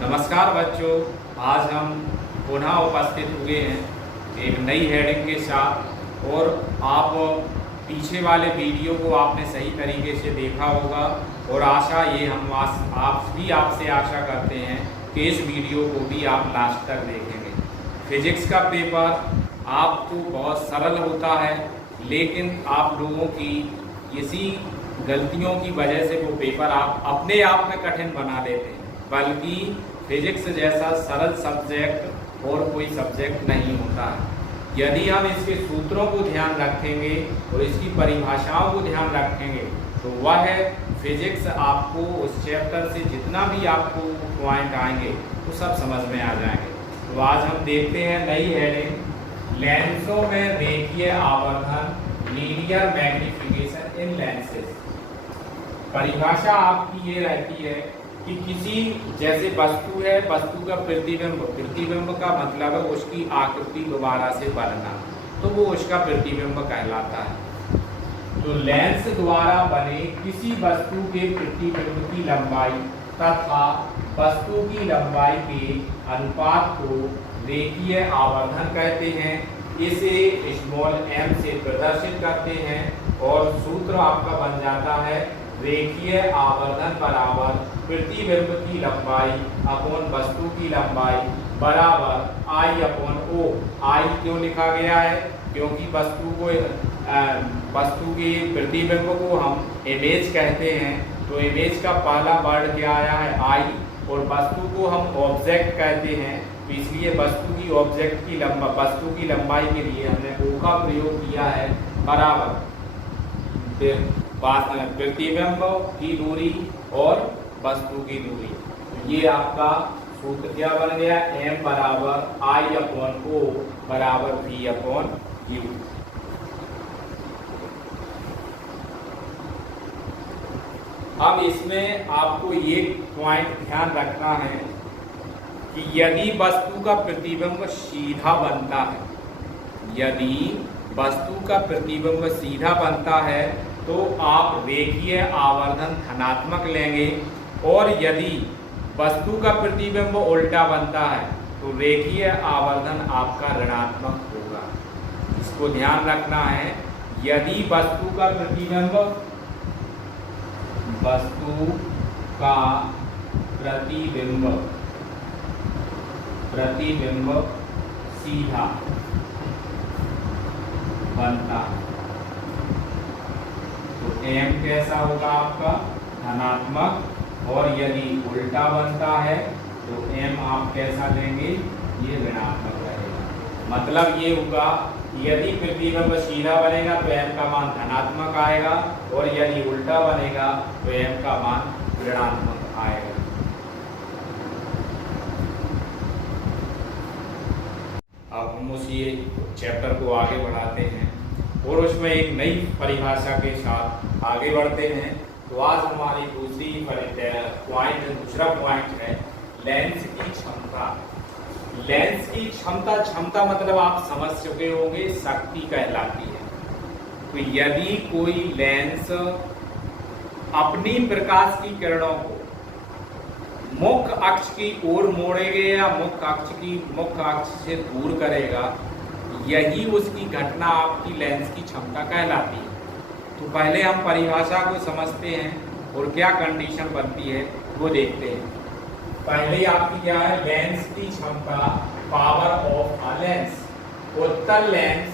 नमस्कार बच्चों, आज हम पुनः उपस्थित हुए हैं एक नई हेडिंग के साथ। और आप पीछे वाले वीडियो को आपने सही तरीके से देखा होगा और आशा ये हम आपसे आशा करते हैं कि इस वीडियो को भी आप लास्ट तक देखेंगे। फिजिक्स का पेपर आपको बहुत सरल होता है, लेकिन आप लोगों की इसी गलतियों की वजह से वो पेपर आप अपने आप में कठिन बना देते हैं। बल्कि फिजिक्स जैसा सरल सब्जेक्ट और कोई सब्जेक्ट नहीं होता है। यदि हम इसके सूत्रों को ध्यान रखेंगे और इसकी परिभाषाओं को ध्यान रखेंगे तो वह फिजिक्स आपको उस चैप्टर से जितना भी आपको पॉइंट आएंगे वो सब समझ में आ जाएंगे। तो आज हम देखते हैं नई हेडिंग, लेंसों में रेखीय आवर्धन, लीनियर मैग्निफिकेशन इन लेंसेज। परिभाषा आपकी ये रहती है कि किसी जैसे वस्तु है, वस्तु का प्रतिबिंब का मतलब है उसकी आकृति दोबारा से बनना, तो वो उसका प्रतिबिंब कहलाता है। तो लेंस द्वारा बने किसी वस्तु के प्रतिबिंब की लंबाई तथा वस्तु की लंबाई के अनुपात को रेखीय आवर्धन कहते हैं। इसे स्मॉल m से प्रदर्शित करते हैं और सूत्र आपका बन जाता है रेखीय आवर्धन बराबर प्रतिबिंब की लंबाई अपॉन वस्तु की लंबाई बराबर I अपॉन O। I क्यों लिखा गया है? क्योंकि वस्तु के प्रतिबिंब को हम इमेज कहते हैं, तो इमेज का पहला वर्ड क्या आया है? I। और वस्तु को हम ऑब्जेक्ट कहते हैं, तो इसलिए वस्तु की लंबाई के लिए हमने O का प्रयोग किया है बराबर प्रतिबिंब की दूरी और वस्तु की दूरी। ये आपका सूत्र क्या बन गया? M बराबर I अपॉन O बराबर V अपॉन U। अब इसमें आपको ये पॉइंट ध्यान रखना है कि यदि वस्तु का प्रतिबिंब सीधा बनता है, यदि वस्तु का प्रतिबिंब सीधा बनता है तो आप रेखीय आवर्धन धनात्मक लेंगे, और यदि वस्तु का प्रतिबिंब उल्टा बनता है तो रेखीय आवर्धन आपका ऋणात्मक होगा। इसको ध्यान रखना है। यदि वस्तु का प्रतिबिंब सीधा बनता है तो M कैसा होगा आपका? धनात्मक। और यदि उल्टा बनता है तो M आप कैसा लेंगे? ये ऋणात्मक रहेगा। मतलब ये होगा यदि प्रतिबिंब सीधा बनेगा तो M का मान धनात्मक आएगा, और यदि उल्टा बनेगा तो M का मान ऋणात्मक आएगा। अब हम उसी चैप्टर को आगे बढ़ाते हैं और उसमें एक नई परिभाषा के साथ आगे बढ़ते हैं। तो आज हमारी दूसरा पॉइंट है लेंस की क्षमता। लेंस की क्षमता मतलब आप समझ चुके होंगे, शक्ति कहलाती है। तो यदि कोई लेंस अपनी प्रकाश की किरणों को मुख्य अक्ष की ओर मोड़ेगा या मुख्य अक्ष से दूर करेगा, यही उसकी घटना आपकी लेंस की क्षमता कहलाती है। तो पहले हम परिभाषा को समझते हैं और क्या कंडीशन बनती है वो देखते हैं। पहले आपकी क्या है? लेंस की क्षमता, पावर ऑफ अ लेंस। उत्तल लेंस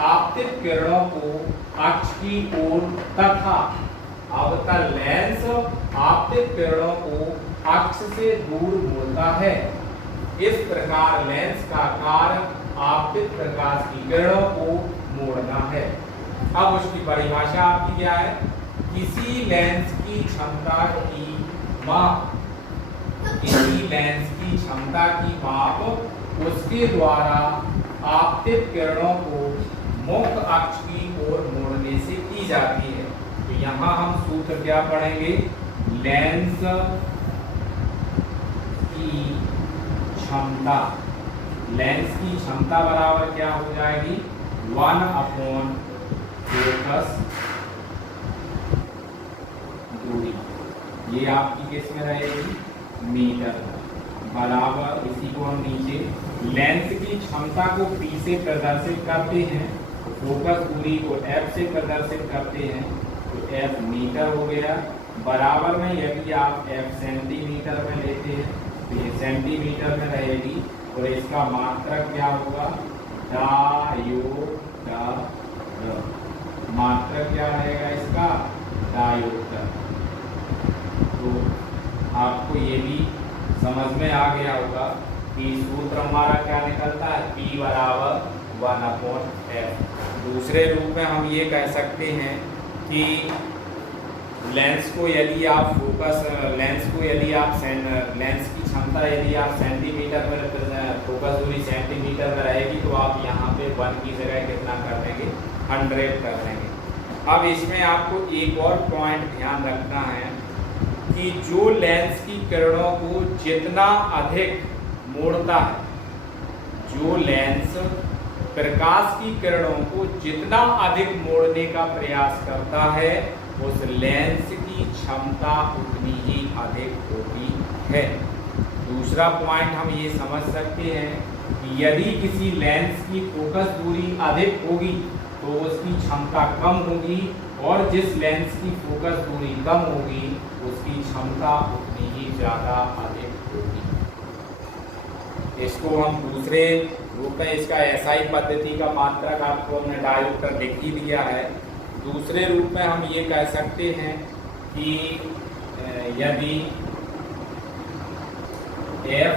आपतित किरणों को अक्ष की ओर तथा अवतल लेंस आपतित किरणों को अक्ष से दूर मोड़ता है। इस प्रकार लेंस का कार्य आपतित प्रकाश की किरणों को मोड़ना है। अब उसकी परिभाषा आपकी क्या है? किसी लेंस की क्षमता की माप उसके द्वारा आपतित किरणों को मुख्य अक्ष की ओर मोड़ने से की जाती है। तो यहाँ हम सूत्र क्या पढ़ेंगे? लेंस की क्षमता, लेंस की क्षमता बराबर क्या हो जाएगी? 1 अपॉन फोकस दूरी। ये आपकी किस में रहेगी? मीटर। बराबर, इसी को हम नीचे लेंस की क्षमता को P से प्रदर्शित करते हैं, फोकस दूरी को F से प्रदर्शित करते हैं, तो F मीटर हो गया। बराबर में यदि आप F सेंटीमीटर में लेते हैं तो ये सेंटीमीटर में रहेगी, और इसका मात्रक क्या होगा, डायोप्टर। मात्रक क्या रहेगा इसका, डायोप्टर। तो आपको ये भी समझ में आ गया होगा कि सूत्र हमारा क्या निकलता है, P बराबर 1/F। दूसरे रूप में हम ये कह सकते हैं कि लेंस को यदि आप लेंस की क्षमता यदि आप सेंटीमीटर में, फोकस दूरी सेंटीमीटर में रहेगी, तो आप यहाँ पे 1 की जगह कितना कर देंगे, 100 कर देंगे। अब इसमें आपको एक और पॉइंट ध्यान रखना है कि जो लेंस की किरणों को जितना अधिक मोड़ता है, जो लेंस प्रकाश की किरणों को जितना अधिक मोड़ने का प्रयास करता है, उस लेंस की क्षमता उतनी ही अधिक होती है। दूसरा पॉइंट हम ये समझ सकते हैं कि यदि किसी लेंस की फोकस दूरी अधिक होगी तो उसकी क्षमता कम होगी, और जिस लेंस की फोकस दूरी कम होगी उसकी क्षमता उतनी ही ज़्यादा अधिक होगी। इसको हम दूसरे रूप में, इसका एसआई पद्धति का मात्रक आपको हमने डायोप्टर लिख ही दिया है। दूसरे रूप में हम ये कह सकते हैं कि यदि F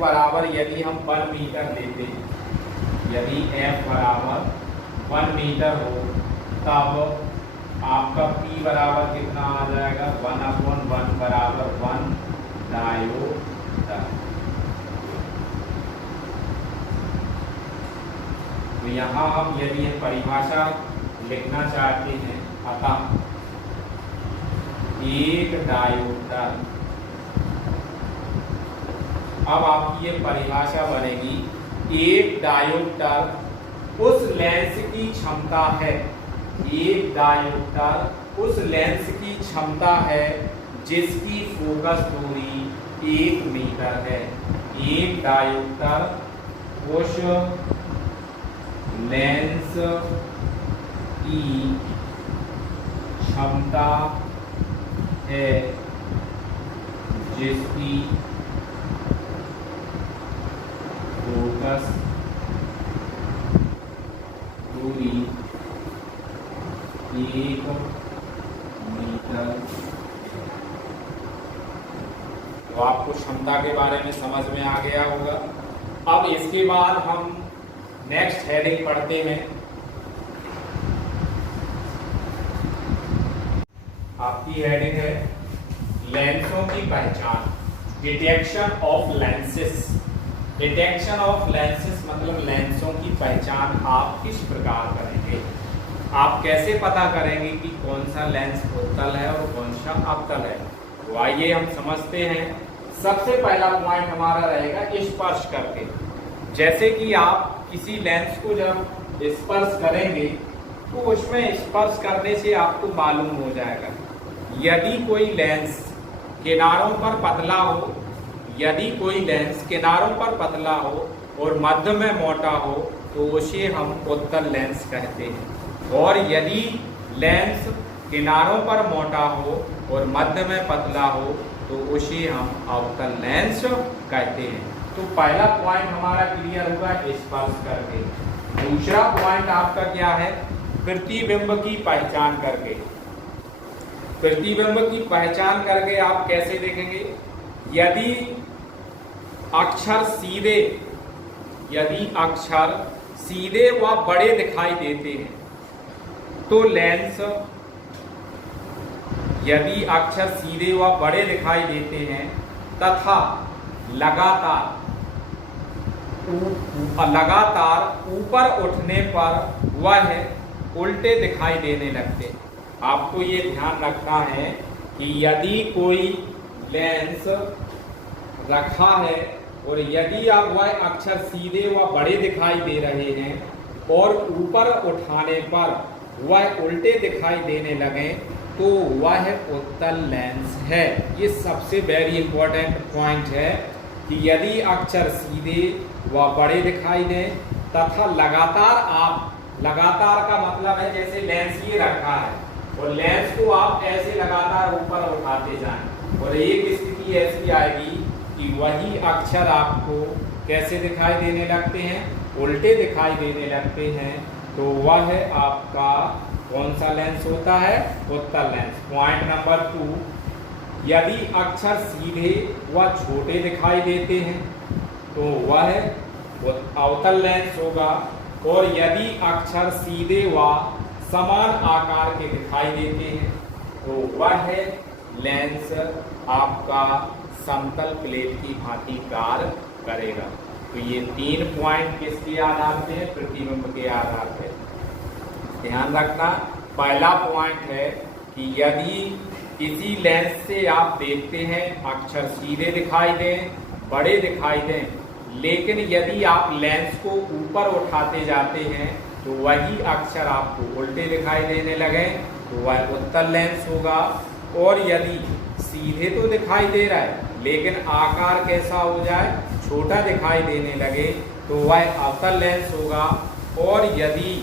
बराबर यदि हम 1 मीटर लेते हैं, यदि F बराबर 1 मीटर हो, तब आपका P बराबर कितना आ जाएगा, 1/1 बराबर 1 डायोप्टर। तो यहाँ हम यदि परिभाषा लिखना चाहते हैं, अतः एक डायोप्टर, अब आपकी ये परिभाषा बनेगी, एक डायोप्टर उस लेंस की क्षमता है, एक डायोप्टर उस लेंस की क्षमता है जिसकी फोकस दूरी 1 मीटर है। एक डायोप्टर उस लेंस की क्षमता है जिसकी फोकस दूरी 1 मीटर। तो आपको क्षमता के बारे में समझ में आ गया होगा। अब इसके बाद हम नेक्स्ट हेडिंग पढ़ते हैं। आपकी हेडिंग है लेंसों की पहचान, detection of lenses. Detection of lenses मतलब लेंसों की पहचान आप किस प्रकार करेंगे, आप कैसे पता करेंगे कि कौन सा लेंस उत्तल है और कौन सा अवतल है। तो आइए हम समझते हैं। सबसे पहला पॉइंट हमारा रहेगा स्पर्श करके। जैसे कि आप किसी लेंस को जब स्पर्श करेंगे तो उसमें स्पर्श करने से आपको मालूम हो जाएगा, यदि कोई लेंस किनारों पर पतला हो, यदि कोई लेंस किनारों पर पतला हो और मध्य में मोटा हो तो उसे हम उत्तल लेंस कहते हैं, और यदि लेंस किनारों पर मोटा हो और मध्य में पतला हो तो उसे हम अवतल लेंस कहते हैं। तो पहला पॉइंट हमारा क्लियर होगा स्पर्श करके। दूसरा पॉइंट आपका क्या है, प्रतिबिंब की पहचान करके। प्रतिबिंब की पहचान करके आप कैसे देखेंगे, यदि अक्षर सीधे व बड़े दिखाई देते हैं तो लेंस, यदि अक्षर सीधे व बड़े दिखाई देते हैं तथा लगातार ऊपर उठने पर वह उल्टे दिखाई देने लगते। आपको ये ध्यान रखना है कि यदि कोई लेंस रखा है और यदि आप वह अक्षर सीधे व बड़े दिखाई दे रहे हैं और ऊपर उठाने पर वह उल्टे दिखाई देने लगे तो वह उत्तल लेंस है। ये सबसे वेरी इंपॉर्टेंट पॉइंट है कि यदि अक्षर सीधे व बड़े दिखाई दें तथा लगातार का मतलब है जैसे लेंस ये रखा है और लेंस को आप ऐसे लगातार ऊपर उठाते जाएं और एक स्थिति ऐसी आएगी कि वही अक्षर आपको कैसे दिखाई देने लगते हैं, उल्टे दिखाई देने लगते हैं, तो वह आपका कौन सा लेंस होता है, उत्तल लेंस। पॉइंट नंबर 2, यदि अक्षर सीधे व छोटे दिखाई देते हैं तो वह अवतल लेंस होगा, और यदि अक्षर सीधे व समान आकार के दिखाई देते हैं तो वह लेंस आपका समतल प्लेट की भांति कार्य करेगा। तो ये 3 पॉइंट किसके आधार पे है, प्रतिबिंब के आधार पे। ध्यान रखना, पहला पॉइंट है कि यदि किसी लेंस से आप देखते हैं अक्षर सीधे दिखाई दें, बड़े दिखाई दें, लेकिन यदि आप लेंस को ऊपर उठाते जाते हैं तो वही अक्षर आपको उल्टे दिखाई देने लगे तो वह उत्तल लेंस होगा। और यदि सीधे तो दिखाई दे रहा है लेकिन आकार कैसा हो जाए, छोटा दिखाई देने लगे तो वह अवतल लेंस होगा। और यदि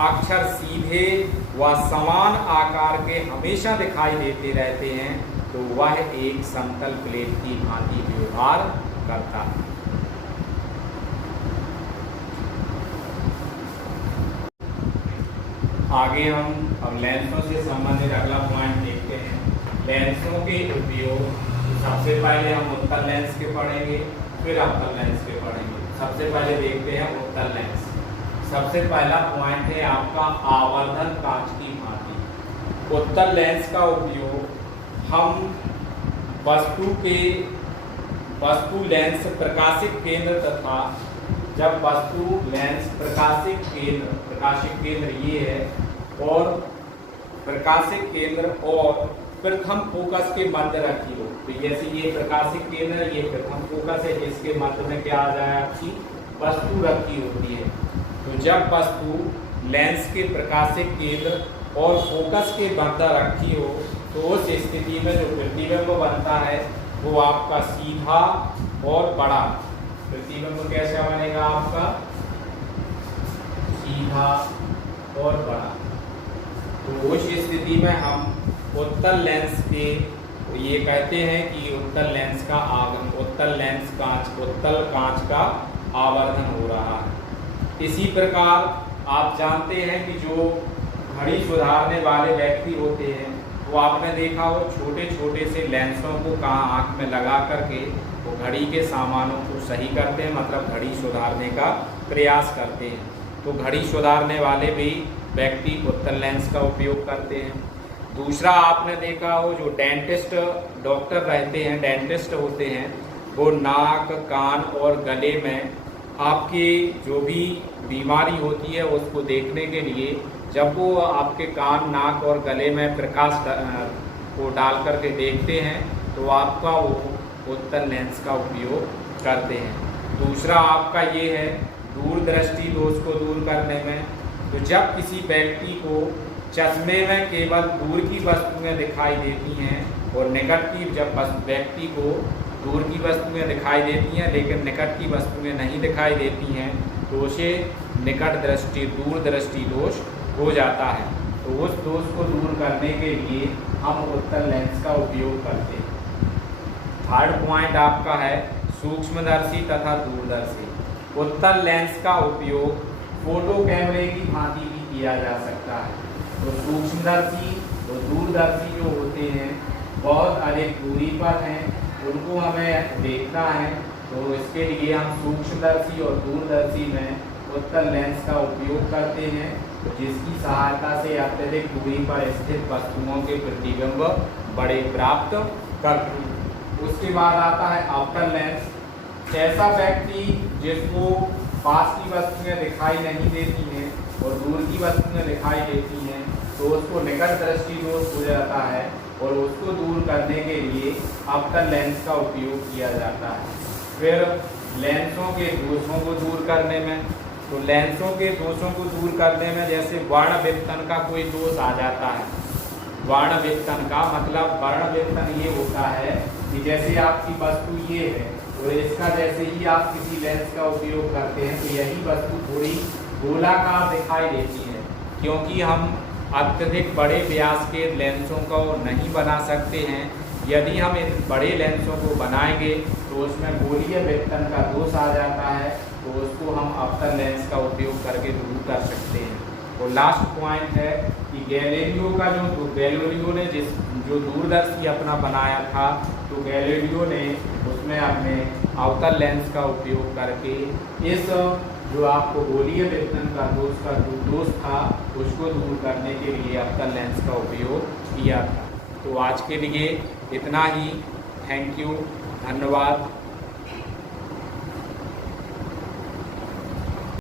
अक्षर सीधे व समान आकार के हमेशा दिखाई देते रहते हैं तो वह एक समतल प्लेट की भांति व्यवहार करता है। आगे हम अब लेंसों से संबंधित अगला पॉइंट देखते हैं। लेंसों के उपयोग, सबसे पहले हम उत्तल लेंस के पढ़ेंगे, फिर अवतल लेंस के पढ़ेंगे। सबसे पहले देखते हैं उत्तल लेंस। सबसे पहला पॉइंट है आपका आवर्धन कांच की भांति। उत्तल लेंस का उपयोग हम वस्तु लेंस प्रकाशिक केंद्र तथा जब वस्तु लेंस प्रकाशिक केंद्र ये है और प्रकाशिक केंद्र और प्रथम फोकस के मध्य रखी हो, तो जैसे ये प्रकाशिक केंद्र, ये प्रथम फोकस है, इसके मध्य में क्या आ जाए, आपकी वस्तु रखी होती है। तो जब वस्तु लेंस के प्रकाशिक केंद्र और फोकस के मध्य रखी हो तो उस स्थिति में जो प्रतिबिंब बनता है वो आपका सीधा और बड़ा। प्रतिबिंब कैसा बनेगा, आपका सीधा और बड़ा। तो उस स्थिति में हम उत्तल लेंस के ये कहते हैं कि उत्तल कांच का आवर्धन हो रहा है। इसी प्रकार आप जानते हैं कि जो घड़ी सुधारने वाले व्यक्ति होते हैं वो आपने देखा हो छोटे छोटे से लेंसों को कहाँ आँख में लगा करके वो घड़ी के सामानों को सही करते हैं, मतलब घड़ी सुधारने का प्रयास करते हैं। तो घड़ी सुधारने वाले भी व्यक्ति उत्तल लेंस का उपयोग करते हैं। दूसरा आपने देखा हो जो डेंटिस्ट डॉक्टर रहते हैं, डेंटिस्ट होते हैं, वो नाक, कान और गले में आपकी जो भी बीमारी होती है उसको देखने के लिए जब वो आपके कान, नाक और गले में प्रकाश को डाल करके देखते हैं तो आपका वो उत्तल लेंस का उपयोग करते हैं। दूसरा आपका ये है दूरदृष्टि दोष को दूर करने में। तो जब किसी व्यक्ति को चश्मे में केवल दूर की वस्तुएं दिखाई देती हैं और निकट की, जब व्यक्ति को दूर की वस्तुएं दिखाई देती हैं लेकिन निकट की वस्तुएं नहीं दिखाई देती हैं तो उसे निकट दृष्टि, दूरदृष्टि दोष हो जाता है। तो उस दोष को दूर करने के लिए हम उत्तल लेंस का उपयोग करते हैं। थर्ड पॉइंट आपका है सूक्ष्मदर्शी तथा दूरदर्शी। उत्तल लेंस का उपयोग फोटो कैमरे की भांति भी किया जा सकता है। तो सूक्ष्मदर्शी और दूरदर्शी जो होते हैं बहुत अधिक दूरी पर हैं, उनको हमें देखना है, तो इसके लिए हम सूक्ष्मदर्शी और दूरदर्शी में उत्तल लेंस का उपयोग करते हैं, तो जिसकी सहायता से अत्यधिक दूरी पर स्थित वस्तुओं के प्रतिबिंब बड़े प्राप्त करते हैं। उसके बाद आता है अवतल लेंस। ऐसा व्यक्ति जिसको पास की वस्तुएं दिखाई नहीं देती हैं और दूर की वस्तुएं दिखाई देती हैं तो उसको निकट दृष्टि दोष हो जाता है और उसको दूर करने के लिए अवतल लेंस का उपयोग किया जाता है। फिर लेंसों के दोषों को दूर करने में, तो लेंसों के दोषों को दूर करने में जैसे वर्ण विपतन का कोई दोष आ जाता है, वर्णवेत्तन का मतलब वर्णवेत्तन ये होता है कि जैसे आपकी वस्तु ये है और इसका जैसे ही आप किसी लेंस का उपयोग करते हैं तो यही वस्तु थोड़ी गोलाकार दिखाई देती है, क्योंकि हम अत्यधिक बड़े व्यास के लेंसों को नहीं बना सकते हैं। यदि हम इन बड़े लेंसों को बनाएंगे तो उसमें गोलीय वेत्तन का दोष आ जाता है, तो उसको हम अवतल लेंस का उपयोग करके दूर कर सकते हैं। और लास्ट पॉइंट है कि गैलीलियो ने जो दूरदर्शी अपना बनाया था, तो गैलीलियो ने उसमें अपने अवतल लेंस का उपयोग करके इस जो आपको गोलीय वेत्तन का दोष था उसको दूर करने के लिए अवतल लेंस का उपयोग किया था। तो आज के लिए इतना ही। थैंक यू, धन्यवाद।